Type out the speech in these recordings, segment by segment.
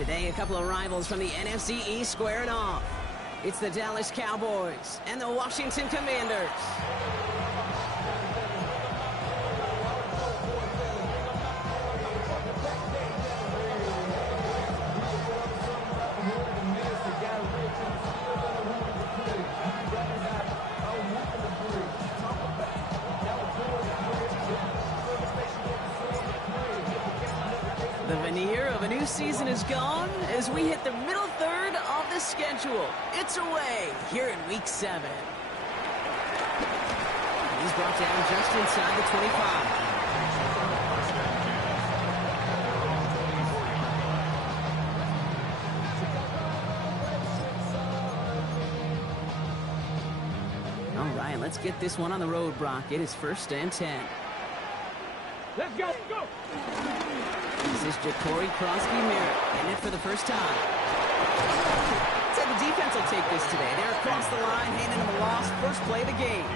Today, a couple of rivals from the NFC East squaring off. It's the Dallas Cowboys and the Washington Commanders. The veneer of a new season is gone as we hit the middle third of the schedule. It's away here in Week 7. He's brought down just inside the 25. All right, let's get this one on the road, Brock. It is 1st and 10. Let's go, go! This is Ja'Cory Crosby-Merritt getting it for the first time. So the defense will take this today. They're across the line, handing him a loss. First play of the game.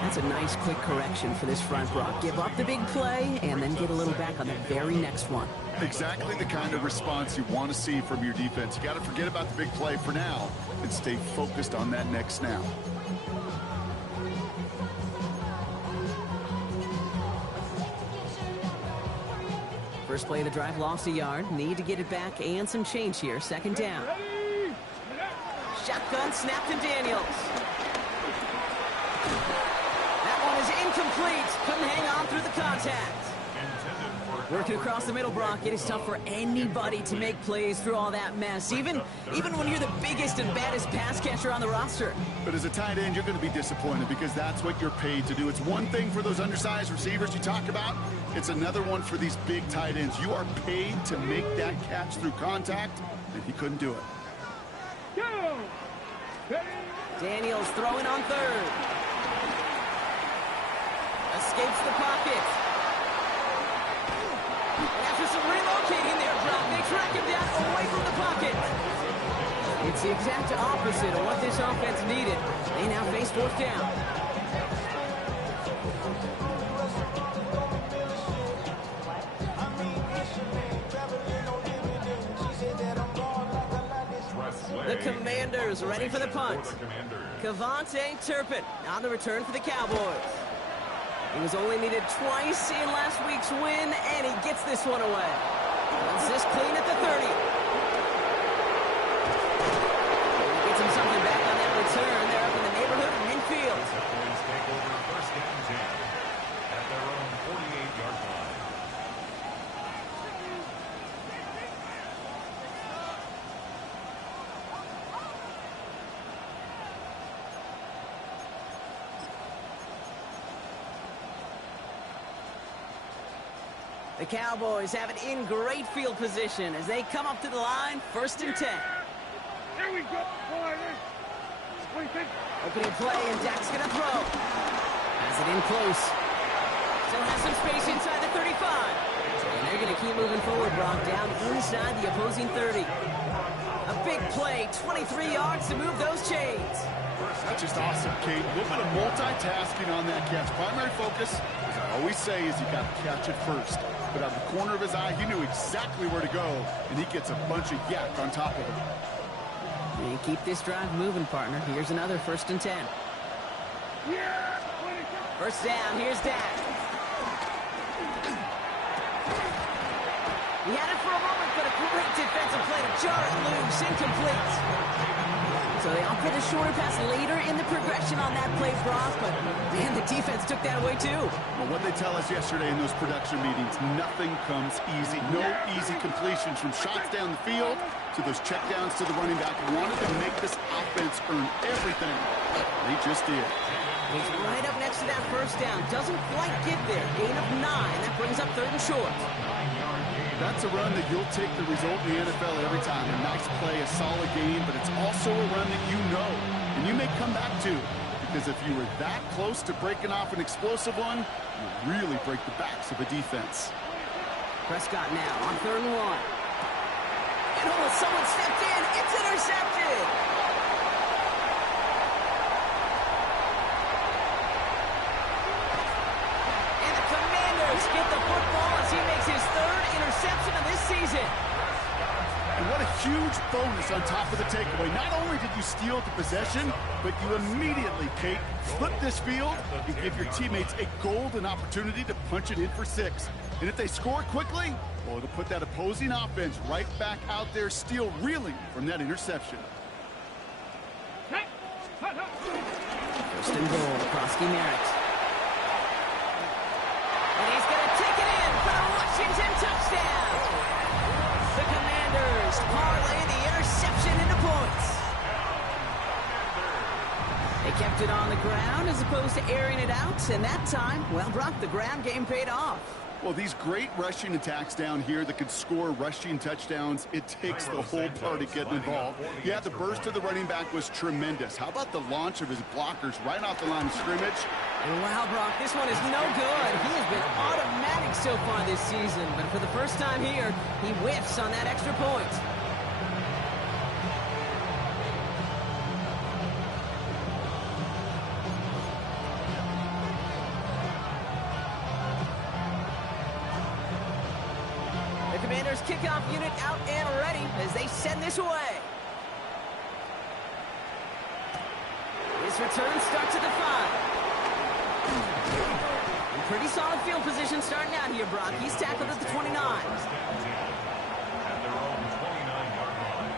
That's a nice quick correction for this front, Brock. Give up the big play and then get a little back on the very next one. Exactly the kind of response you want to see from your defense. You got to forget about the big play for now and stay focused on that next snap. First play of the drive, lost a yard. Need to get it back and some change here. 2nd down. Shotgun snap to Daniels. That one is incomplete. Couldn't hang on through the contact. Working across the middle, Brock. It is tough for anybody to make plays through all that mess, even when you're the biggest and baddest pass catcher on the roster. But as a tight end, you're going to be disappointed because that's what you're paid to do. It's one thing for those undersized receivers you talk about. It's another one for these big tight ends. You are paid to make that catch through contact, and he couldn't do it. Daniels throwing on 3rd. Escapes the pocket. After some relocating there, Brock, they track him down away from the pocket. It's the exact opposite of what this offense needed. They now face 4th down. The Commanders ready for the punt. Kevontae Turpin on the return for the Cowboys. He was only needed twice in last week's win, and he gets this one away. Runs this clean at the 30. He gets him something back on that return. They're up in the neighborhood of midfield. Cowboys take over 1st and 10 at their own 48-yard line. The Cowboys have it in great field position as they come up to the line, 1st and 10. Here we go, boys. Opening play, and Dak's going to throw. Has it in close. Still has some space inside the 35. And they're going to keep moving forward, Brock, down inside the opposing 30. A big play, 23 yards to move those chains. That's just awesome, Kate. A little bit of multitasking on that catch. Primary focus, as I always say, is you got to catch it first. But out of the corner of his eye, he knew exactly where to go, and he gets a bunch of yak on top of it. And keep this drive moving, partner. Here's another 1st and 10. Yeah! 1st down, here's Dak. He had it for a moment, but a great defensive play to jar it loose, incomplete. So they offer the shorter pass later in the progression on that play, Brock, but man, the defense took that away too. Well, what they tell us yesterday in those production meetings, nothing comes easy. No easy completions from shots down the field to those checkdowns to the running back. Wanted to make this offense earn everything. They just did. He's right up next to that 1st down. Doesn't quite get there. Gain of 9. That brings up 3rd and short. That's a run that you'll take the result in the NFL every time. A nice play, a solid game, but it's also a run that you know and you may come back to, because if you were that close to breaking off an explosive one, you really break the backs of a defense. Prescott now on 3rd and 1. And almost someone stepped in. It's intercepted. And the Commanders get the football as he makes his 3rd interception of this season. And what a huge bonus on top of the takeaway. Not only did you steal the possession, but you immediately, Kate, flip this field and give your teammates a golden opportunity to punch it in for 6. And if they score quickly, well, it'll put that opposing offense right back out there, still reeling from that interception. First and goal, Krosky Merritt. And he's going to take it in for the Washington touchdown. The Commanders parlay the interception into points. They kept it on the ground as opposed to airing it out, and that time, well, Brock, the ground game paid off. Well, these great rushing attacks down here that could score rushing touchdowns, it takes the whole party getting involved. Yeah, the burst of the running back was tremendous. How about the launch of his blockers right off the line of scrimmage? And wow, Brock, this one is no good. He has been automatic so far this season, but for the first time here, he whiffs on that extra point. Commanders kickoff unit out and ready as they send this away. This return starts at the 5. Pretty solid field position starting out here, Brock. He's tackled at the 29. At their own 29-yard line.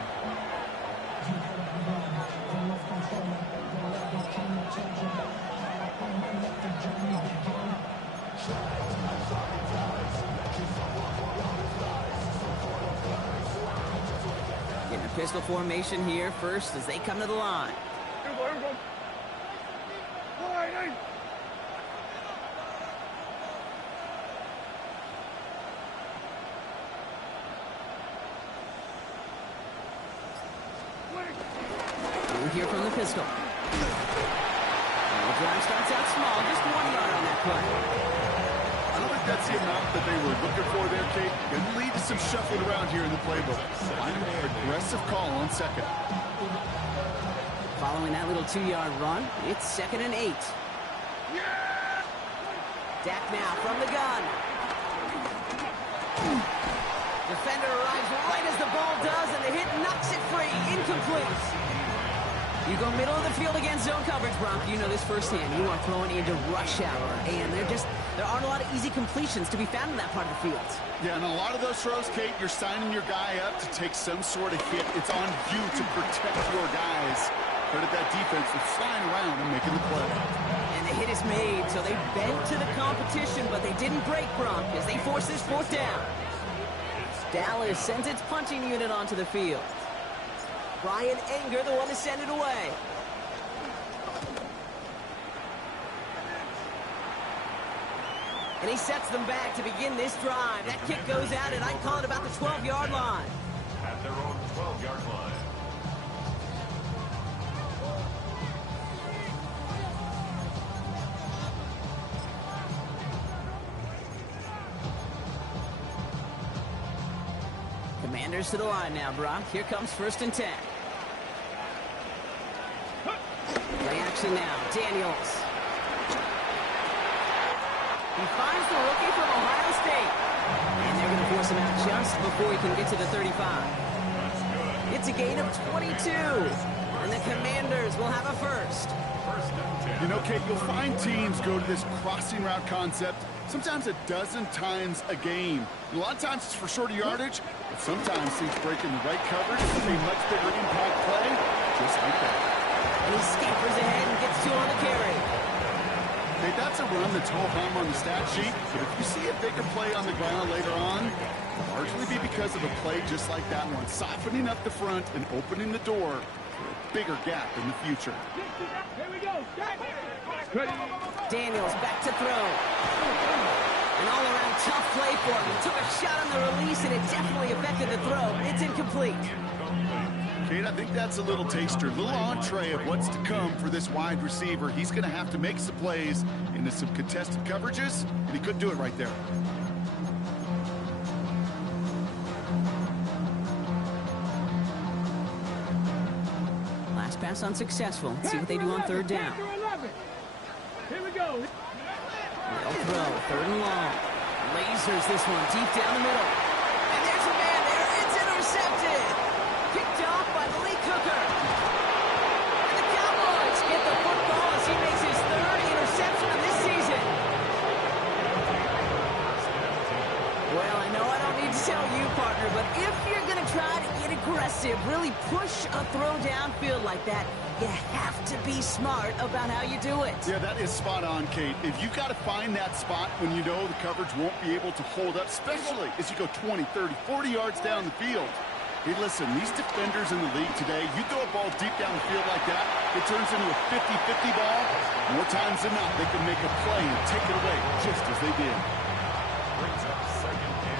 Getting a pistol formation here first as they come to the line. Here we go. Wide. We'll hear from the pistol. The drive starts out small, just 1 yard on that play. I don't think that's the amount that they were looking for there, Kate. Going to lead to some shuffling around here in the playbook. Find a more aggressive call on second. Following that little 2-yard run, it's 2nd and 8. Dak now from the gun. Defender arrives right as the ball does, and the hit knocks it free. Incomplete. You go middle of the field against zone coverage, Brock. You know this firsthand. You are throwing into rush hour, and there aren't a lot of easy completions to be found in that part of the field. Yeah, and a lot of those throws, Kate, you're signing your guy up to take some sort of hit. It's on you to protect your guys. Credit that defense for flying around and making the play. And the hit is made, so they bent to the competition, but they didn't break, Brock, as they force this 4th down. Dallas sends its punching unit onto the field. Brian Enger, the one to send it away. And he sets them back to begin this drive. That kick goes out, and I'd call it about the 12-yard line. At their own 12-yard line. Commanders to the line now, Brock. Here comes 1st and 10. Play action now. Daniels. He finds the rookie from Ohio State. And they're going to force him out just before he can get to the 35. It's a gain of 22. And the Commanders will have a first. You know, Kate, you'll find teams go to this crossing route concept sometimes a dozen times a game. And a lot of times it's for shorter yardage, but sometimes teams break in the right coverage with a much bigger impact play, just like that. And he scampers ahead and gets 2 on the carry. Okay, that's a run that's ho-hum on the stat sheet, but if you see a bigger play on the ground later on, it'll largely be because of a play just like that one, softening up the front and opening the door for a bigger gap in the future. Here we go. Daniels back to throw. An all-around tough play for him. He took a shot on the release, and it definitely affected the throw. It's incomplete. Kate, I think that's a little taster, a little entree of what's to come for this wide receiver. He's going to have to make some plays into some contested coverages, and he couldn't do it right there. Last pass unsuccessful. Let's see what they do on 3rd down. Here we go. They'll throw. 3rd and long. Lasers this one deep down the middle. And there's a man there. It's intercepted. try to get aggressive, really push a throw downfield like that, you have to be smart about how you do it. Yeah, that is spot on, Kate. If you've got to find that spot when you know the coverage won't be able to hold up, especially as you go 20, 30, 40 yards down the field. Hey, listen, these defenders in the league today, you throw a ball deep down the field like that, it turns into a 50-50 ball. More times than not, they can make a play and take it away just as they did. Brings up 2nd and 10.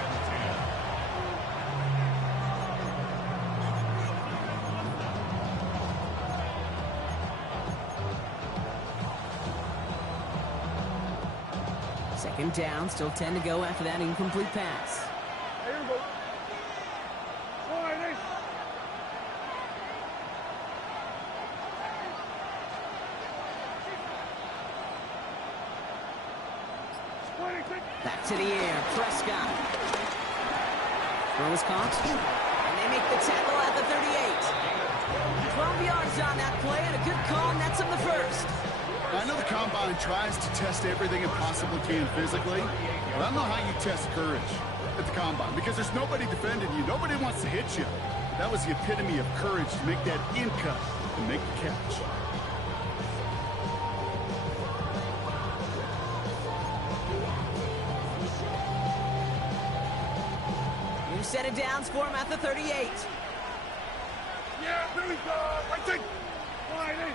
Second down, still 10 to go after that incomplete pass. Here we go. All right, Nate. Back to the air, Prescott. Throw is caught, and they make the tackle at the 38. 12 yards on that play, and a good call nets him the first. I know the Combine tries to test everything it possibly can physically, but I don't know how you test courage at the Combine because there's nobody defending you. Nobody wants to hit you. That was the epitome of courage to make that in cut and make the catch. New set of downs for him at the 38. Yeah, here we go. I think. All right, Nate.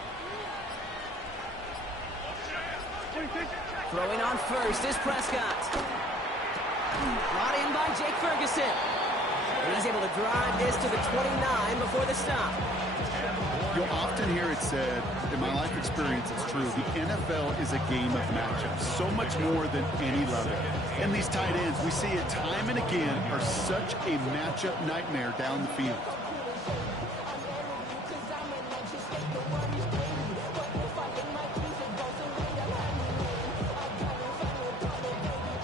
Throwing on first is Prescott. Brought in by Jake Ferguson. And he's able to drive this to the 29 before the stop. You'll often hear it said, in my life experience it's true, the NFL is a game of matchups, so much more than any level. And these tight ends, we see it time and again, are such a matchup nightmare down the field.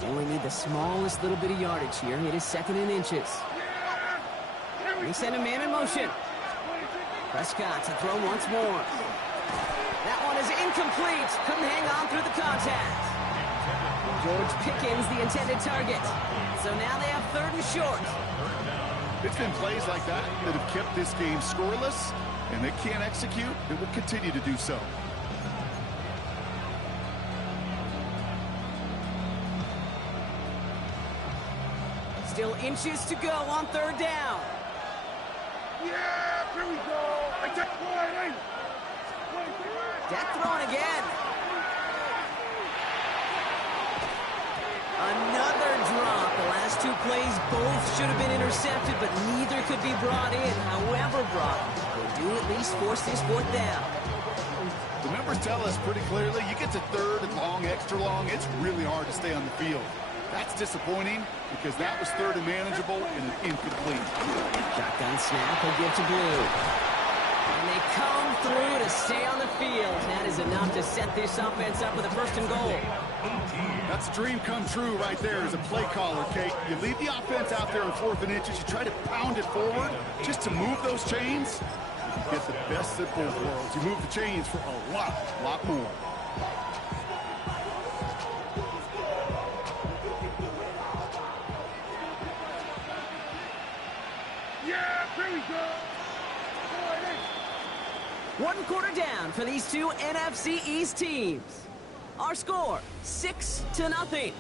Only need the smallest little bit of yardage here. It is 2nd and inches. We send a man in motion. Prescott to throw once more. That one is incomplete. Couldn't hang on through the contact. George Pickens, the intended target. So now they have 3rd and short. It's been plays like that that have kept this game scoreless, and they can't execute. It will continue to do so. Still inches to go on 3rd down. Yeah, here we go. I take. All right, Nate. Dak throwing again. Another drop. The last 2 plays both should have been intercepted, but neither could be brought in. However brought, they do at least force this 4th down. The numbers tell us pretty clearly, you get to 3rd and long, extra long, it's really hard to stay on the field. That's disappointing because that was 3rd and manageable and an incomplete. Shotgun snap, he'll give to Blue. And they come through to stay on the field. That is enough to set this offense up with a 1st and goal. That's a dream come true right there as a play caller, Kate. You leave the offense out there on 4th and inches. You try to pound it forward just to move those chains. You get the best of both worlds. You move the chains for a lot more. Yeah, here we go. All right, Nate. 1 quarter down for these 2 NFC East teams. Our score, 6-0.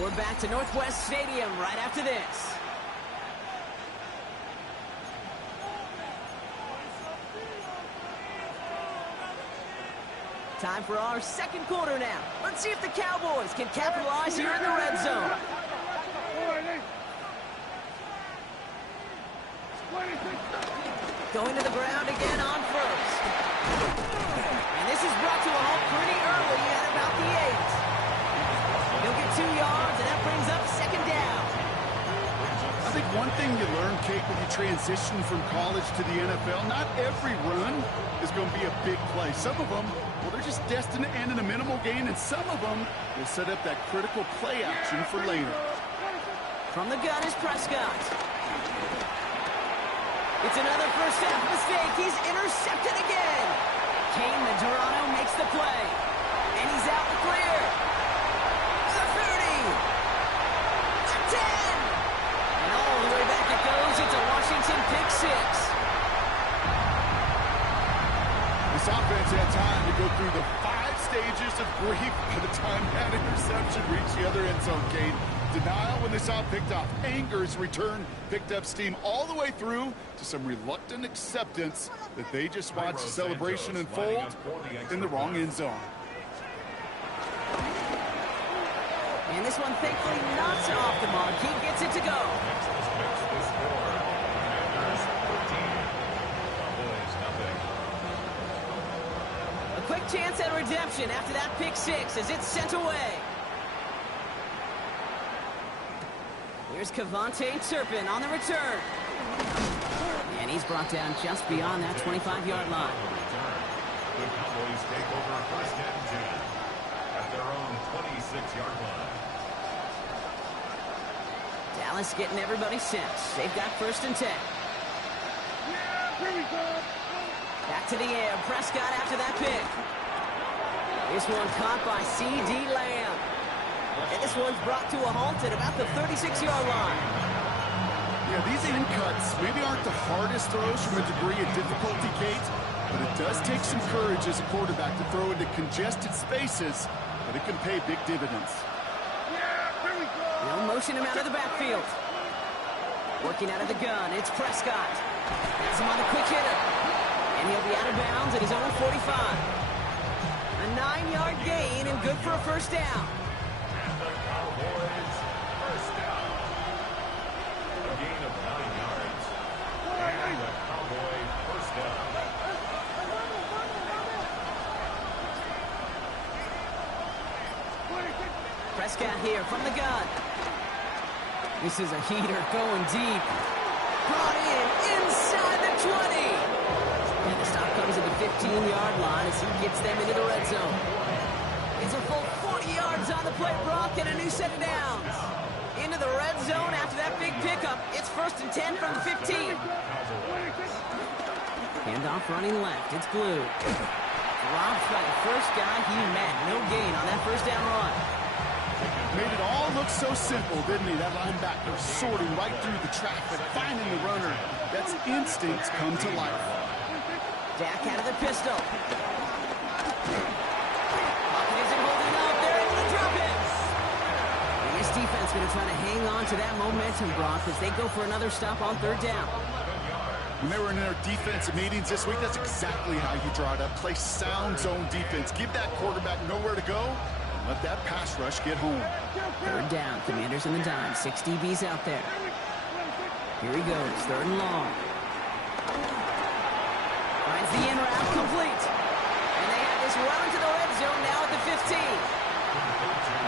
We're back to Northwest Stadium right after this. Time for our 2nd quarter now. Let's see if the Cowboys can capitalize here in the red zone. All right, Nate. Going to the ground again on first. And this is brought to a halt pretty early at about the 8. He'll get 2 yards, and that brings up 2nd down. I think one thing you learn, Kate, when you transition from college to the NFL, not every run is going to be a big play. Some of them, well, they're just destined to end in a minimal gain, and some of them will set up that critical play action for later. From the gun is Prescott. It's another first half mistake. He's intercepted again. Kane Medrano makes the play. And he's out the clear. The 30. The 10. And all the way back it goes. It's a Washington Defense had time to go through the 5 stages of grief by the time that interception reached the other end zone, Kane. Denial when they saw it picked off. Anger as return picked up steam all the way through to some reluctant acceptance that they just watched the celebration unfold in the wrong end zone. And this one thankfully not off the mark. He gets it to go. A quick chance at redemption after that pick 6 as it's sent away. Here's Cavante Turpin on the return. And he's brought down just beyond that 25-yard line. The Cowboys take over first and 10 at their own 26-yard line. Dallas getting everybody set. They've got first and 10. Yeah, here we go. Back to the air. Prescott after that pick. This one caught by C.D. Lamb. And this one's brought to a halt at about the 36-yard line. Yeah, these in cuts maybe aren't the hardest throws from a degree of difficulty, Kate, but it does take some courage as a quarterback to throw into congested spaces, but it can pay big dividends. Yeah, here we go. They'll motion him out of the backfield. Working out of the gun, it's Prescott. Has him on the quick hitter. And he'll be out of bounds at his own 45. A 9-yard gain and good for a first down. Cowboys first down. A gain of 9 yards. And the Cowboy first down. Prescott here from the gun. This is a heater going deep. Brought in inside the 20. And the stop comes at the 15-yard line as he gets them into the red zone. It's a full 40 yards on the play, Brock, and a new set of downs. Into the red zone after that big pickup. It's first and 10 from the 15. Handoff running left. It's Blue. Dropped by the first guy he met. No gain on that first down run. Made it all look so simple, didn't he? That linebacker sorting right through the traffic, finding the runner. That's instincts come to life. Dak out of the pistol. Pocket isn't holding up. They're able to drop it. And this defense going to try to hang on to that momentum, Brock, as they go for another stop on third down. When they were in their defensive meetings this week, that's exactly how you draw it up. Play sound zone defense. Give that quarterback nowhere to go. And let that pass rush get home. Third down. Commanders in the dime. 6 DBs out there. Here he goes. Third and long. Finds the in route complete. And they have this well into the red zone now at the 15.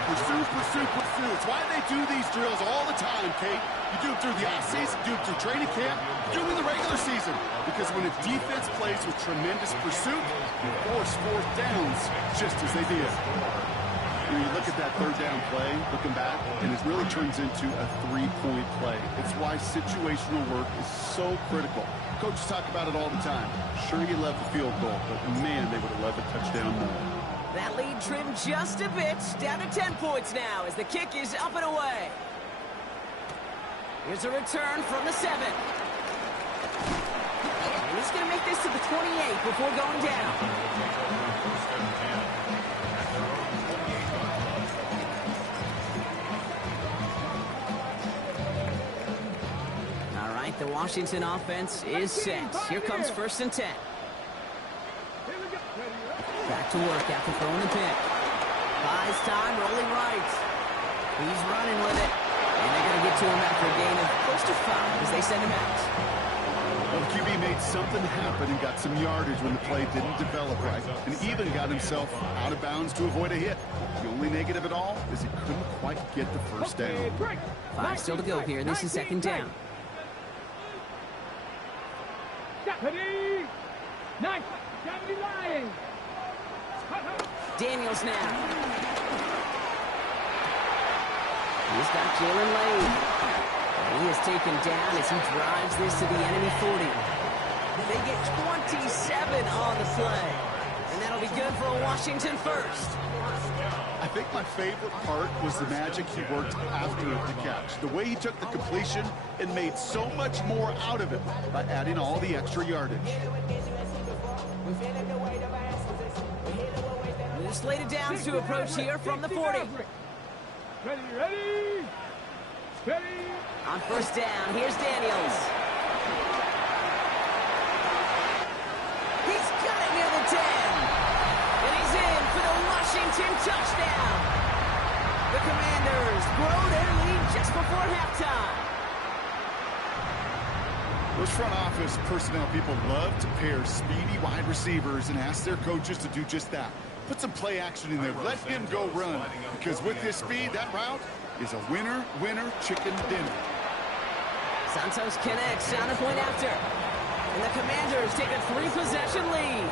Pursue, pursue, pursue. It's why they do these drills all the time, Kate. You do it through the offseason, you do it through training camp, you do it in the regular season. Because when a defense plays with tremendous pursuit, you force fourth downs just as they did. When you look at that third down play, looking back, and it really turns into a 3-point play. It's why situational work is so critical. Coaches talk about it all the time. Sure, you love the field goal, but man, they would have loved a touchdown more. That lead trimmed just a bit, down to 10 points now as the kick is up and away. Here's a return from the 7. And he's going to make this to the 28 before going down. All right, the Washington offense is set. Here comes first and 10. Back to work after throwing the pick. Buys time, rolling right. He's running with it. And they're going to get to him after a gain of close to 5 as they send him out. Well, QB made something happen and got some yardage when the play didn't develop right. And even got himself out of bounds to avoid a hit. The only negative at all is he couldn't quite get the first down. 5 still to go here. This is second down. Ready? Nice. Deputy Lions. Daniels now. He's got Jalen Lane. And he is taken down as he drives this to the enemy 40. They get 27 on the play. And that'll be good for a Washington first. I think my favorite part was the magic he worked after the catch. The way he took the completion and made so much more out of it by adding all the extra yardage. New slated downs to approach here from the 40. Ready, ready, ready. On first down, here's Daniels. He's got it near the 10. And he's in for the Washington touchdown. The Commanders grow their lead just before halftime. Those front office personnel people love to pair speedy wide receivers and ask their coaches to do just that. Put some play action in there. Let him go run. Because with his speed, that route is a winner, winner, chicken dinner. Santos connects down the point after. And the Commanders take a 3-possession lead.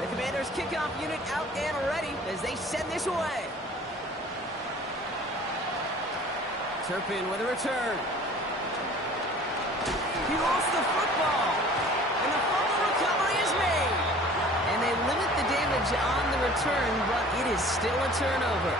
The Commanders kickoff unit out and ready as they send this away. Turpin with a return. He lost the football. And the fumble recovery is made. And they limit the damage on the return, but it is still a turnover.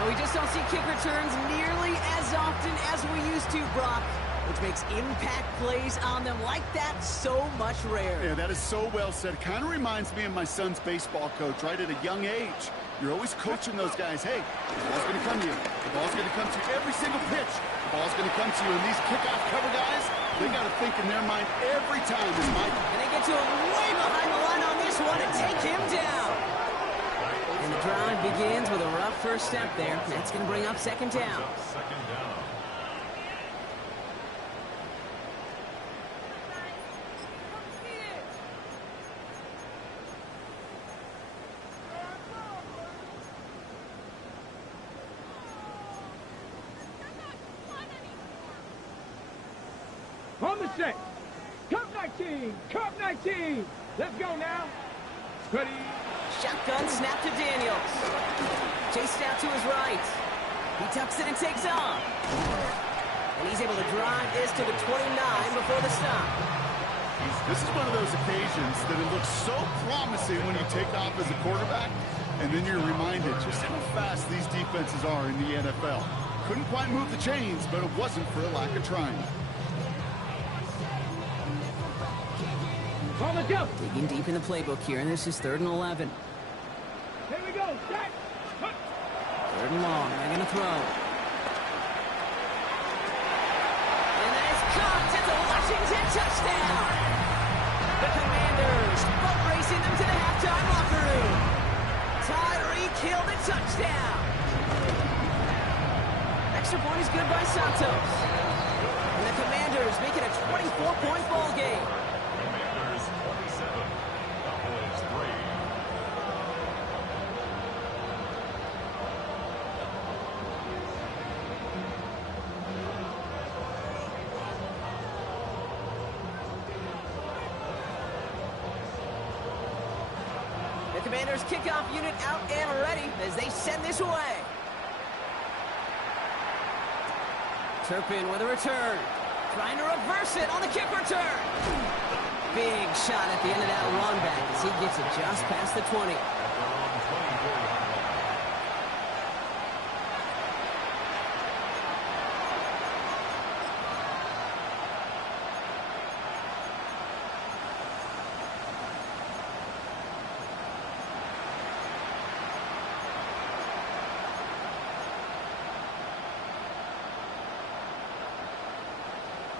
Now, we just don't see kick returns nearly as often as we used to, Brock, which makes impact plays on them like that so much rarer. Yeah, that is so well said. Kind of reminds me of my son's baseball coach, right? At a young age, you're always coaching those guys, hey, the ball's going to come to you. The ball's going to come to you every single pitch. The ball's going to come to you. And these kickoff cover guys, they got to think in their mind every time is Mike. And they get to him way behind the line on this one and take him down. And the drive begins with a rough first step there. That's going to bring up second down. On the set. Cup 19. Cup 19. Let's go now. Ready. Shotgun snap to Daniels. Chased out to his right. He tucks it and takes off. And he's able to drive this to the 29 before the stop. This is one of those occasions that it looks so promising when you take off as a quarterback, and then you're reminded just how fast these defenses are in the NFL. Couldn't quite move the chains, but it wasn't for a lack of trying. On the jump. Digging deep in the playbook here, and this is 3rd and 11. Here we go. Set. 3rd and long. They're going to throw. And that is caught at the Washington touchdown. The Commanders boat racing them to the halftime locker room. Tyreek Hill the touchdown. Extra point is good by Santos. And the Commanders make it a 24-point ball game. Commanders 27, Cowboys 3. The Commanders kickoff unit out and ready as they send this away. Turpin with a return. Trying to reverse it on the kick return. Big shot at the end of that run back as he gets it just past the 20.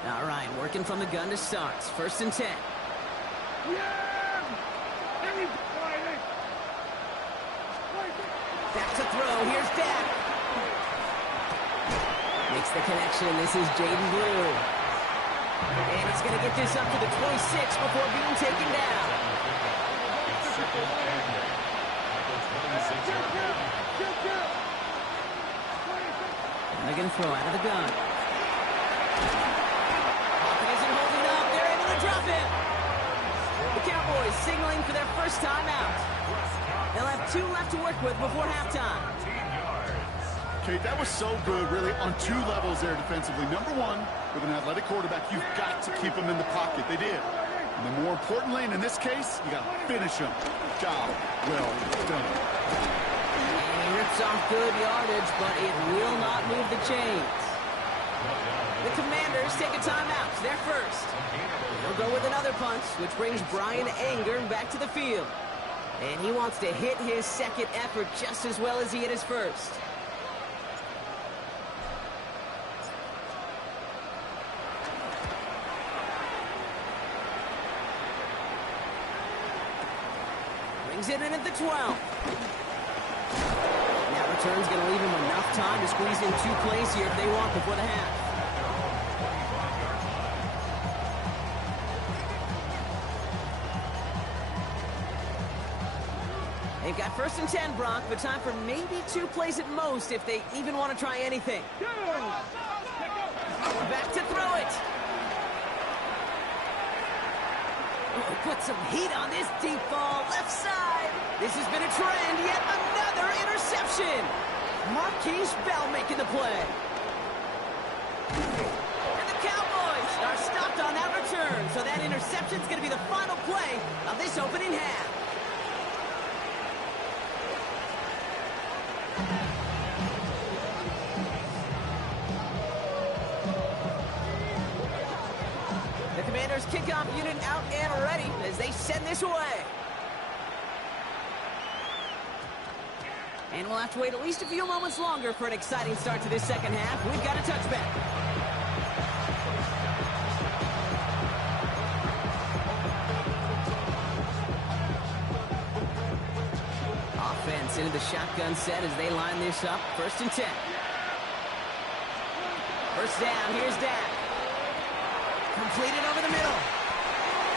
All right, working from the gun to start. 1st and 10. Back to throw. Here's Dak. Makes the connection. This is Jaden Blue. And he's going to get this up to the 26 before being taken down. And they're going to throw out of the gun. Drop it. The Cowboys signaling for their first time out. They'll have 2 left to work with before halftime. Okay, that was so good, really, on 2 levels there defensively. Number 1, with an athletic quarterback, you've got to keep him in the pocket. They did. And then more importantly, and in this case, you got to finish him. Job well done. And he rips off good yardage, but it will not move the chains. The Commanders take a timeout. They're first. They'll go with another punch, which brings Brian Anger back to the field. And he wants to hit his second effort just as well as he hit his first. Brings it in at the 12. That return's going to leave him enough time to squeeze in 2 plays here if they want before the half. They've got 1st and 10, Brock, but time for maybe 2 plays at most if they even want to try anything. Back to throw it. Oh, put some heat on this deep ball, left side. This has been a trend, yet another interception. Marquise Bell making the play. And the Cowboys are stopped on that return, so that interception's going to be the final play of this opening half. The Commanders kickoff unit out and ready as they send this away. And we'll have to wait at least a few moments longer for an exciting start to this second half. We've got a touchback. Offense into the shotgun set as they line this up. 1st and 10. First down, here's Dak. Completed over the middle.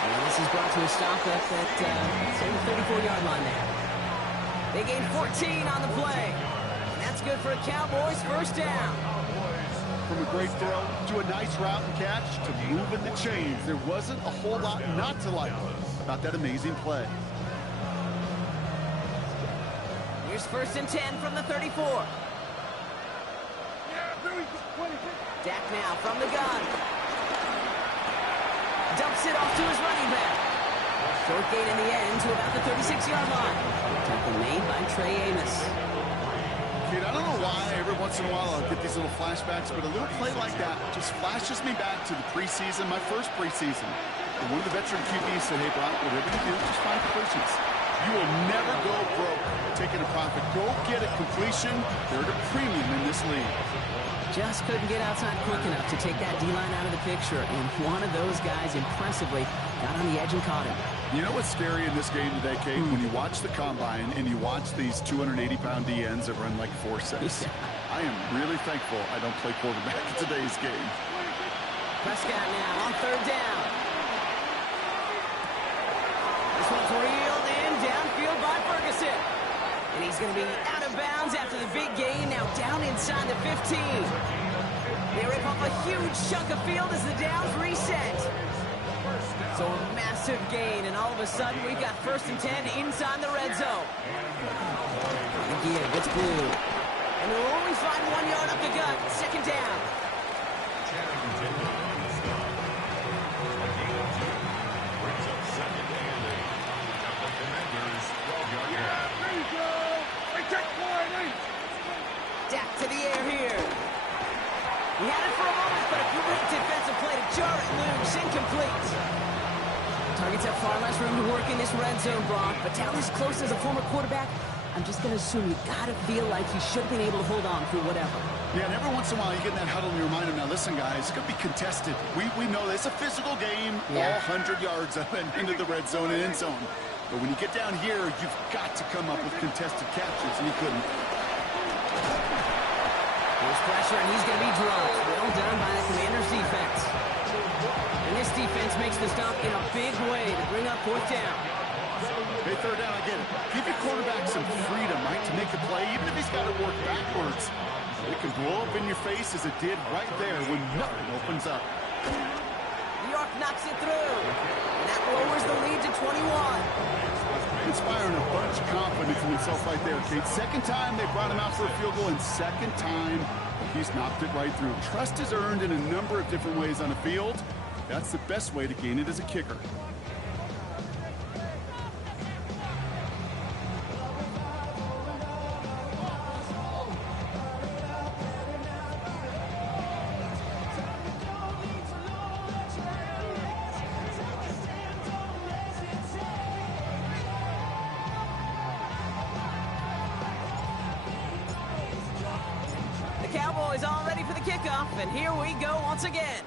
And this is brought to a stop at that 34-yard line there. They gain 14 on the play. And that's good for a Cowboys 1st down. From a great throw to a nice route and catch to moving the chains, there wasn't a whole lot not to like about that amazing play. Here's 1st and 10 from the 34. Dak now from the gun. Dumps it off to his running back. Short gain in the end to about the 36-yard line. Tackle made by Trey Amos. Kid, I don't know why every once in a while I'll get these little flashbacks, but a little play like that just flashes me back to the preseason, my first preseason. And one of the veteran QBs said, hey, Brock, whatever you do, just find completions. You will never go broke taking a profit. Go get a completion. They're at a premium in this league. Just couldn't get outside quick enough to take that D-line out of the picture, and one of those guys impressively got on the edge and caught him. You know what's scary in this game today, Kate? When you watch the combine and you watch these 280-pound DNs that run like 4.6. I am really thankful I don't play quarterback in today's game. Prescott now on 3rd down. This one's reeled in downfield by Ferguson. And he's going to be out of bounds after the big gain, now down inside the 15. They rip up a huge chunk of field as the downs reset. So a massive gain, and all of a sudden we've got 1st and 10 inside the red zone. Again, it's blue. And they'll only find 1 yard up the gut, 2nd down. Dak to the air here. He had it for a moment, but a great defensive play to jar it loose. Incomplete. Targets have far less room to work in this red zone, Brock, but down this close as a former quarterback, I'm just going to assume you got to feel like he should have been able to hold on through whatever. Yeah, and every once in a while you get in that huddle and you remind him, now listen, guys, it's going to be contested. We know that it's a physical game, all 100 yards up and into the red zone and end zone. But when you get down here, you've got to come up with contested catches, and he couldn't. There's pressure, and he's going to be dropped. Well done by the Commanders' defense. And this defense makes the stop in a big way to bring up 4th down. Hey, 3rd down, I get it. Give your quarterback some freedom, right, to make the play, even if he's got to work backwards. It can blow up in your face as it did right there when nothing opens up. New York knocks it through. And that lowers the lead to 21. Inspiring a bunch of confidence in himself right there, Kate. 2nd time they brought him out for a field goal, and 2nd time he's knocked it right through. Trust is earned in a number of different ways on a field. That's the best way to gain it as a kicker. kickoff, and here we go once again.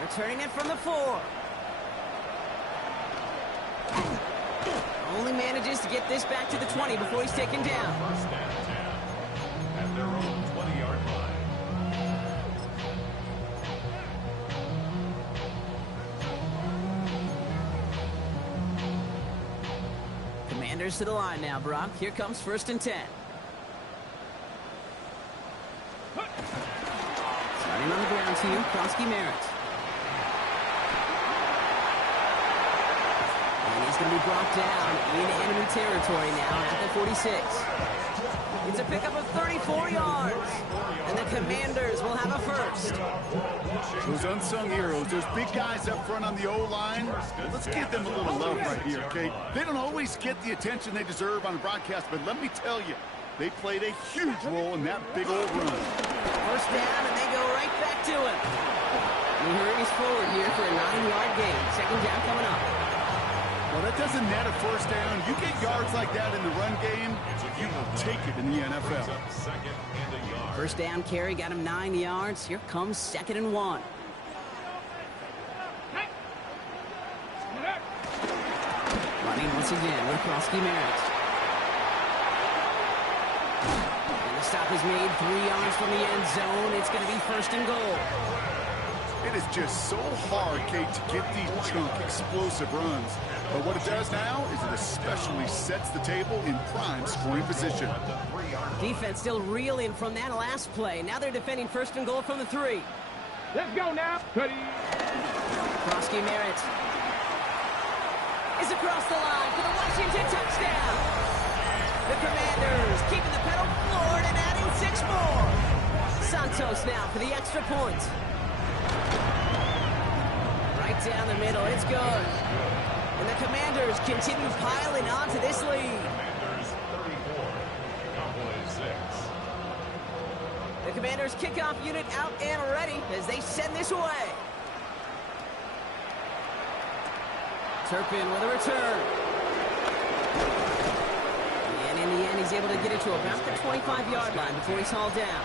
Returning it from the 4. Only manages to get this back to the 20 before he's taken down. First and 10 at their own 20-yard line. Commanders to the line now, Brock. Here comes 1st and 10. Starting on the ground to you, Krosky Merritt. And he's going to be brought down into enemy territory now at the 46. It's a pickup of 34 yards. And the Commanders will have a first. Those unsung heroes, those big guys up front on the O-line, let's give them a little love right here, okay? They don't always get the attention they deserve on the broadcast, but let me tell you, they played a huge role in that big old run. First down, and they go right back to him. He hurries forward here for a 9-yard gain. Second down coming up. Well, that doesn't net a first down. You get yards like that in the run game, you will take it in the NFL. Second and a yard. First down carry got him 9 yards. Here comes 2nd and 1. Running once again with Krosky Merritt. And the stop is made 3 yards from the end zone. It's going to be 1st and goal. It is just so hard, Kate, to get these chunk, explosive runs. But what it does now is it especially sets the table in prime scoring position. Defense still reeling from that last play. Now they're defending 1st and goal from the 3. Let's go now. Krosky Merritt is across the line for the Washington touchdown. The Commanders keeping the pedal floored and adding 6 more. Santos now for the extra point. Right down the middle, it's good. And the Commanders continue piling on to this lead. Commanders 34, Cowboys 6. The Commanders kickoff unit out and ready as they send this away. Turpin with a return. And in the end, he's able to get it to about the 25-yard line before he's hauled down. At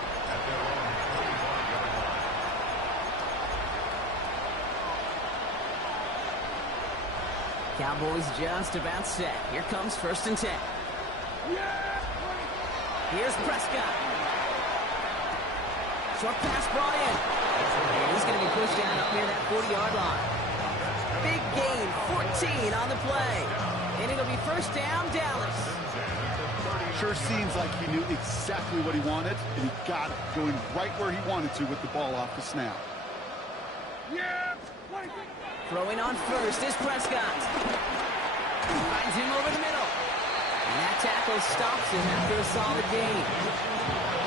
their own 25-yard line. Cowboys just about set. Here comes 1st and 10. Here's Prescott. Short pass brought in. And he's going to be pushed down up near that 40-yard line. Big gain, 14 on the play. And it'll be 1st down, Dallas. Sure seems like he knew exactly what he wanted, and he got it, going right where he wanted to with the ball off the snap. Throwing on 1st is Prescott. Finds him over the middle. And that tackle stops him after a solid gain.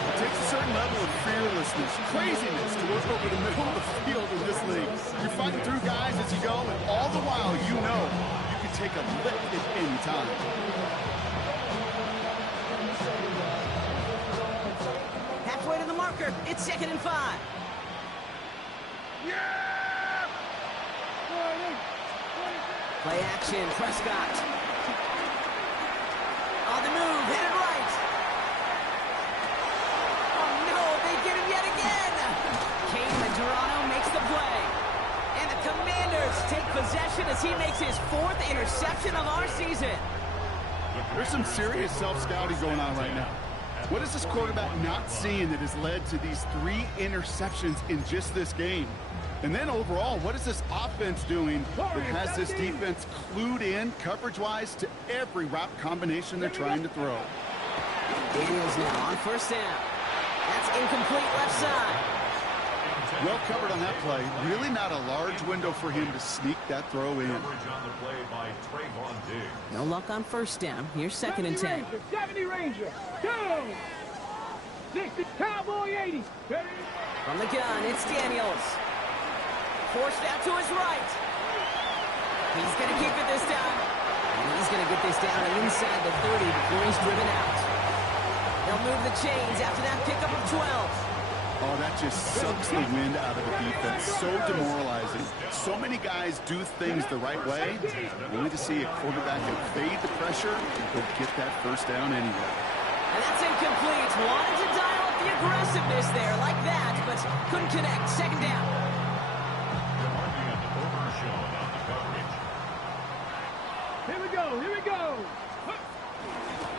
It takes a certain level of fearlessness, craziness to work over the middle of the field in this league. You're fighting through guys as you go, and all the while you know you can take a lick at any time. Halfway to the marker. It's 2nd and 5. Play action, Prescott. On the move, hit it right. Oh no, they get him yet again. Kane Madrano makes the play. And the Commanders take possession as he makes his 4th interception of our season. There's some serious self-scouting going on right now. What is this quarterback not seeing that has led to these 3 interceptions in just this game? And then overall, what is this offense doing that has this defense clued in coverage-wise to every route combination they're trying to throw? Daniels now on 1st down. That's incomplete left side. Well covered on that play. Really not a large window for him to sneak that throw in. Coverage on the play by Trayvon Diggs. No luck on 1st down. Here's 2nd and 10. 70 Ranger. Go. 60 Cowboy 80. From the gun, it's Daniels. Forced out to his right. He's going to keep it this time. And he's going to get this down inside the 30 before he's driven out. They'll move the chains after that pickup of 12. Oh, that just sucks the wind out of the defense. So demoralizing. So many guys do things the right way, only to see a quarterback evade the pressure and go get that 1st down anyway. And that's incomplete. wanted to dial up the aggressiveness there like that, but couldn't connect. Second down. Overshown on the coverage. Here we go. Here we go.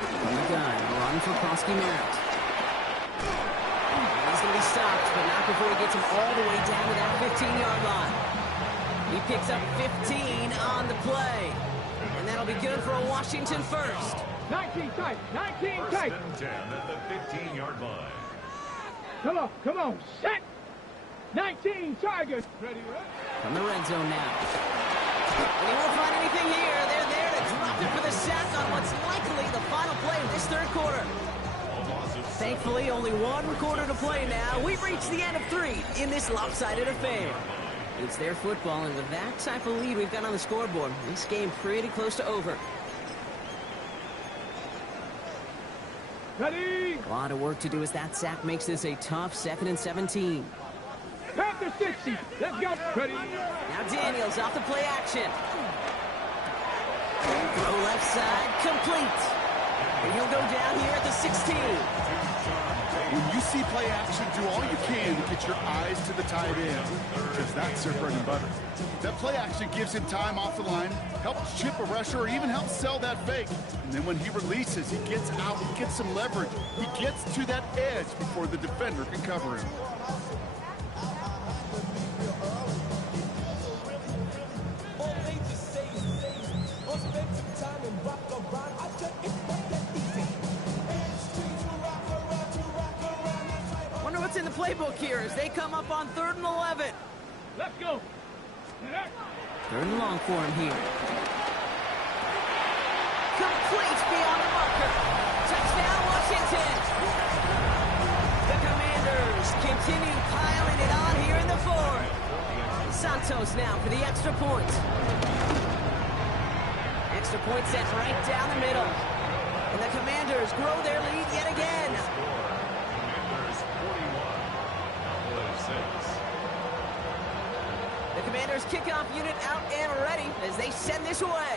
From the gun, run for Krosky Merritt. He's going to be stopped, but not before he gets him all the way down to that 15-yard line. He picks up 15 on the play. And that'll be good for a Washington first. 19 tight. 19 First tight. and 10 at the 15-yard line. Come on. Come on. Set. 19 Tigers. Ready, right? From the red zone now. And he won't find anything here. They're there to drop it for the sack on what's likely the final play of this third quarter. Thankfully, only one quarter to play now. We've reached the end of 3 in this lopsided affair. It's their football, and with that type of lead we've got on the scoreboard, this game pretty close to over. Ready. A lot of work to do as that sack makes this a tough 2nd and 17. Panther 60. Let's go. Ready. Now Daniels off the play action. Throw left side, complete. And he'll go down here at the 16. When you see play action, do all you can to get your eyes to the tight end, because that's their bread and butter. That play action gives him time off the line, helps chip a rusher, or even helps sell that fake. And then when he releases, he gets out, he gets some leverage. He gets to that edge before the defender can cover him. Wonder what's in the playbook here as they come up on 3rd and 11. Let's go. 3rd and long for him here. Complete beyond the marker. Touchdown, Washington. The Commanders continue piling it on here in the 4th. Santos now for the extra point. Extra point set right down the middle. And the Commanders grow their lead yet again. Commanders 41, Cowboys 6. The Commanders kickoff unit out and ready as they send this away.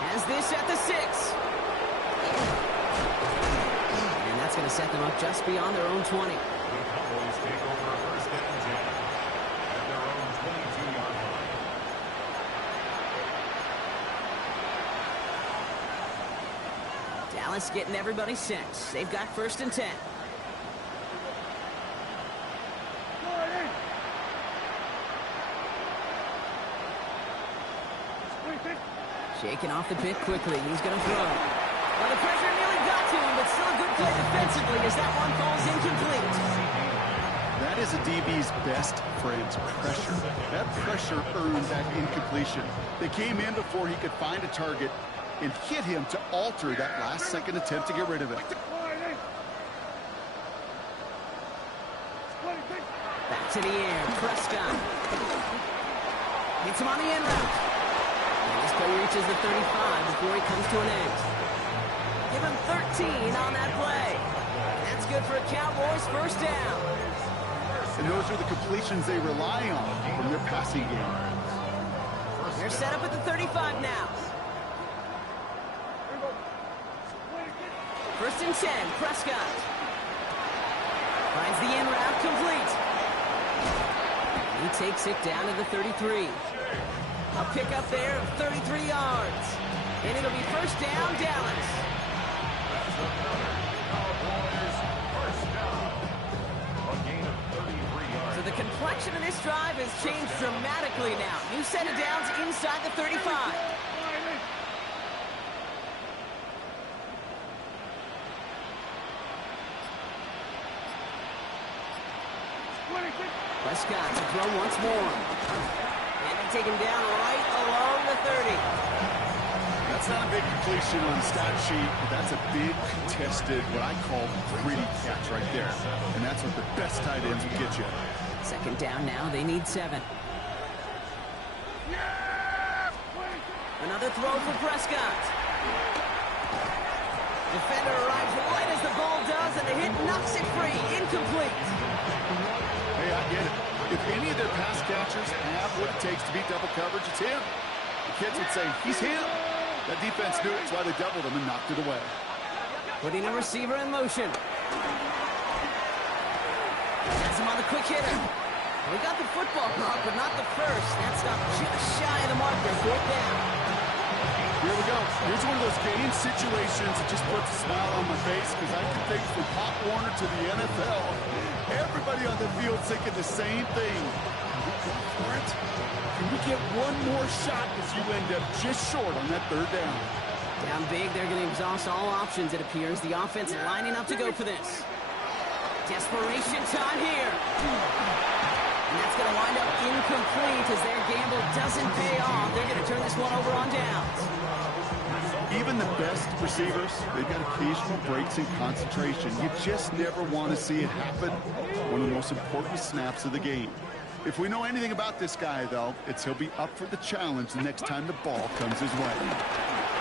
Has this at the 6. And that's going to set them up just beyond their own 20. The Cowboys take over first and 10 at their own 22-yard line. Dallas getting everybody set. They've got 1st and 10. Shaking off the pit quickly. He's going to throw. Well, the pressure nearly got to him, but still a good play defensively as that one falls incomplete. That is a DB's best friend, pressure. That pressure earned that incompletion. They came in before he could find a target and hit him to alter that last-second attempt to get rid of it. Back to the air. Prescott. Hits him on the end route. And this play reaches the 35 before he comes to an end. Give him 13 on that play. That's good for a Cowboys first down. And those are the completions they rely on from their passing game. They're set up at the 35 now. 1st and 10, Prescott. Finds the in route complete. He takes it down to the 33. A pickup there of 33 yards. And it'll be first down, Dallas. That's another Cowboys first down. A gain of 33 yards. So the complexion of this drive has changed dramatically now. New set of downs inside the 35. Prescott to throw once more. And they take him down right along the 30. That's not a big completion on the stat sheet, but that's a big contested, what I call gritty catch right there. And that's what the best tight ends will get you. 2nd down now, they need 7. Another throw for Prescott. Defender arrives right as the ball does, and the hit knocks it free. Incomplete. Hey, I get it. If any of their pass catchers have what it takes to beat double coverage, it's him. The kids would say, he's him. That defense knew it. That's why they doubled him and knocked it away. Putting a receiver in motion. Has him on the quick hitter. We got the football block, but not the first. That stopped just shy of the marker. 4th down. Here we go. Here's one of those game situations that just puts a smile on my face because I can think from Pop Warner to the NFL. Everybody on the field thinking the same thing. Can we go for it? Can we get one more shot as you end up just short on that 3rd down? Down big, they're going to exhaust all options, it appears. The offense lining up to go for this. Desperation time here. And that's going to wind up incomplete as their gamble doesn't pay off. They're going to turn this one over on downs. Even the best receivers, they've got occasional breaks in concentration. You just never want to see it happen. One of the most important snaps of the game. If we know anything about this guy, though, it's he'll be up for the challenge the next time the ball comes his way.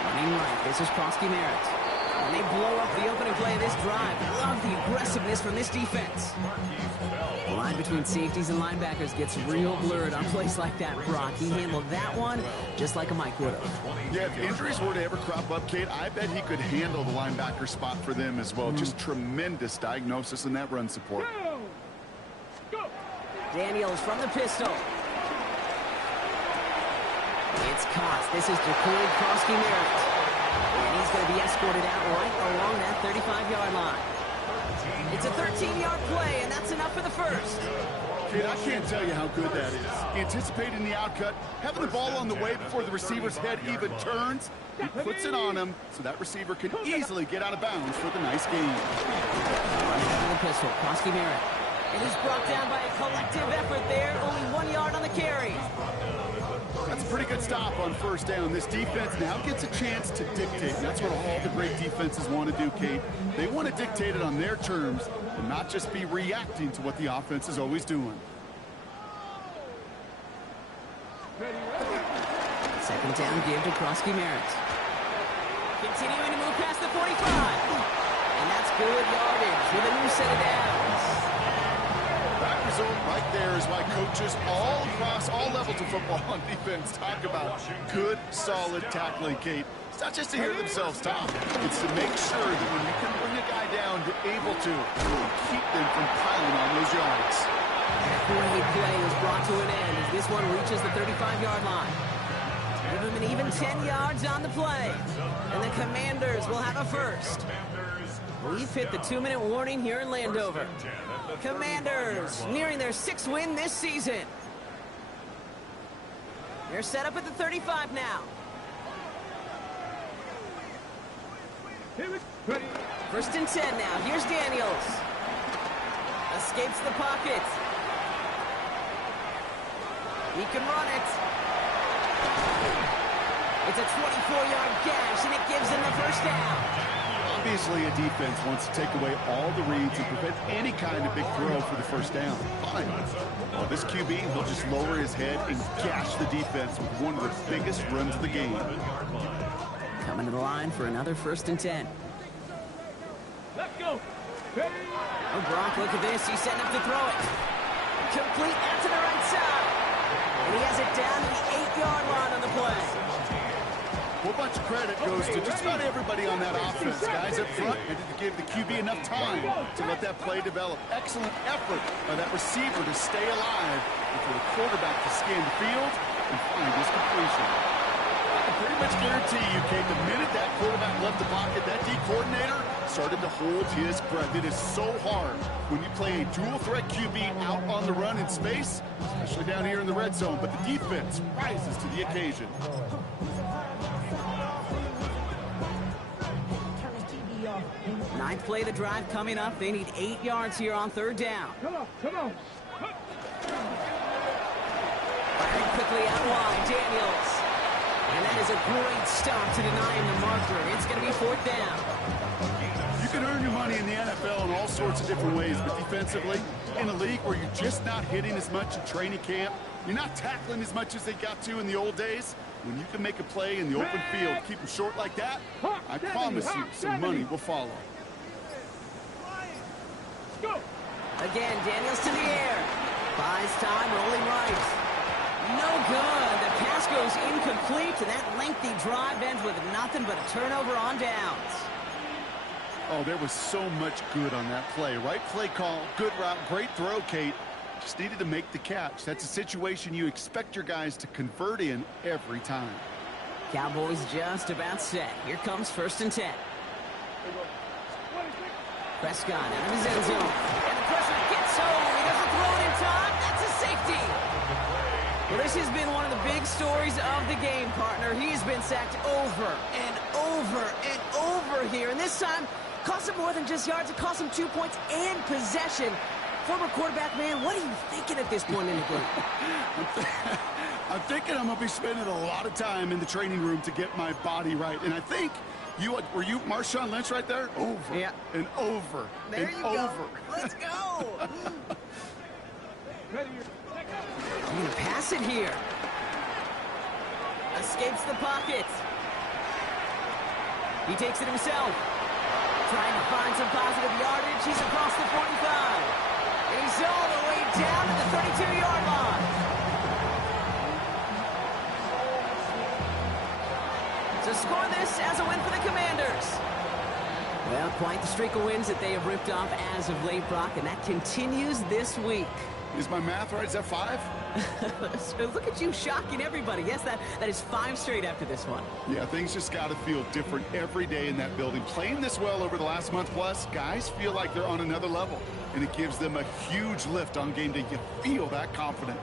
Running right, this is Krosky Merritt. And they blow up the opening play of this drive. Love the aggressiveness from this defense. The line between safeties and linebackers gets real blurred on plays like that, Brock. He handled that one just like a Mike would have. Yeah, if injuries were to ever crop up, Kate, I bet he could handle the linebacker spot for them as well. Just tremendous diagnosis in that run support. Go! Daniels from the pistol. It's caught. This is Jacory Krosky Merritt. And he's going to be escorted out right along that 35-yard line. It's a 13-yard play, and that's enough for the first. Kid, I can't tell you how good that is. Anticipating the outcut, having the ball on the way before the receiver's head even turns, he puts it on him so that receiver can easily get out of bounds for the nice gain. Running out of the pistol, Krosky Merritt. And he's brought down by a collective effort there, only 1 yard on the carry. That's a pretty good stop on 1st down. This defense now gets a chance to dictate. And that's what all the great defenses want to do, Kate. They want to dictate it on their terms and not just be reacting to what the offense is always doing. 2nd down give to Krosky Merritt. Continuing to move past the 45. And that's good yardage with a new set of downs. That result right there is why coaches all across all levels of football on defense talk about good, solid tackling, Kate. It's not just to hear themselves talk. It's to make sure that when you can bring a guy down, you're able to really keep them from piling on those yards. That 4-8 play is brought to an end as this one reaches the 35-yard line. Give them an even 10 yards on the play. And the Commanders will have a first. We've hit the 2-minute warning here in Landover. Commanders nearing their 6th win this season. They're set up at the 35 now. Ready. 1st and 10 now. Here's Daniels. Escapes the pocket. He can run it. It's a 24-yard gash, and it gives him the 1st down. Obviously, a defense wants to take away all the reads and prevent any kind of big throw for the 1st down. Fine. Well, this QB, he'll just lower his head and gash the defense with one of the biggest runs of the game. Coming to the line for another 1st and 10. Let's go. Ready. Oh, Brock, look at this. He's setting up to throw it. Complete out to the right side. And he has it down to the 8-yard line on the play. A whole bunch of credit goes to just about everybody on that offense. Guys up front needed to give the QB enough time to let that play develop. Excellent effort by that receiver to stay alive and for the quarterback to scan the field and find his completion. I can pretty much guarantee you, Kate, the minute that quarterback left the pocket, that D coordinator started to hold his breath. It is so hard when you play a dual-threat QB out on the run in space, especially down here in the red zone, but the defense rises to the occasion. Ninth play of the drive coming up. They need 8 yards here on 3rd down. Come on. Firing quickly out wide, Daniels. And that is a great stop to deny him the marker. It's going to be 4th down. You can earn your money in the NFL in all sorts of different ways, but defensively, in a league where you're just not hitting as much in training camp, you're not tackling as much as they got to in the old days, when you can make a play in the open field, keep them short like that, I promise you some money will follow. Go. Again, Daniels to the air. Buys time, rolling right. No good. The pass goes incomplete, and that lengthy drive ends with nothing but a turnover on downs. Oh, there was so much good on that play. Right play call, good route, great throw, Kate. Just needed to make the catch. That's a situation you expect your guys to convert in every time. Cowboys just about set. Here comes 1st and 10. Prescott out of his end zone. And the pressure gets home. He doesn't throw it in time. That's a safety. Well, this has been one of the big stories of the game, partner. He's been sacked over and over and over here. And this time, cost him more than just yards. It cost him 2 points and possession. Former quarterback, man, what are you thinking at this point in the game? I'm thinking I'm going to be spending a lot of time in the training room to get my body right. And I think, were you Marshawn Lynch right there? Over and over there and you over. Go. Let's go. I'm going to pass it here. Escapes the pocket. He takes it himself. Trying to find some positive yardage. He's across the 45. And he's all the way down to the 32-yard line. So score this as a win for the Commanders. Well, quite the streak of wins that they have ripped off as of late, Brock, and that continues this week. Is my math right? Is that 5? So look at you shocking everybody. Yes, that is 5 straight after this one. Yeah, things just got to feel different every day in that building. Playing this well over the last month plus, guys feel like they're on another level. And it gives them a huge lift on game day. You feel that confident.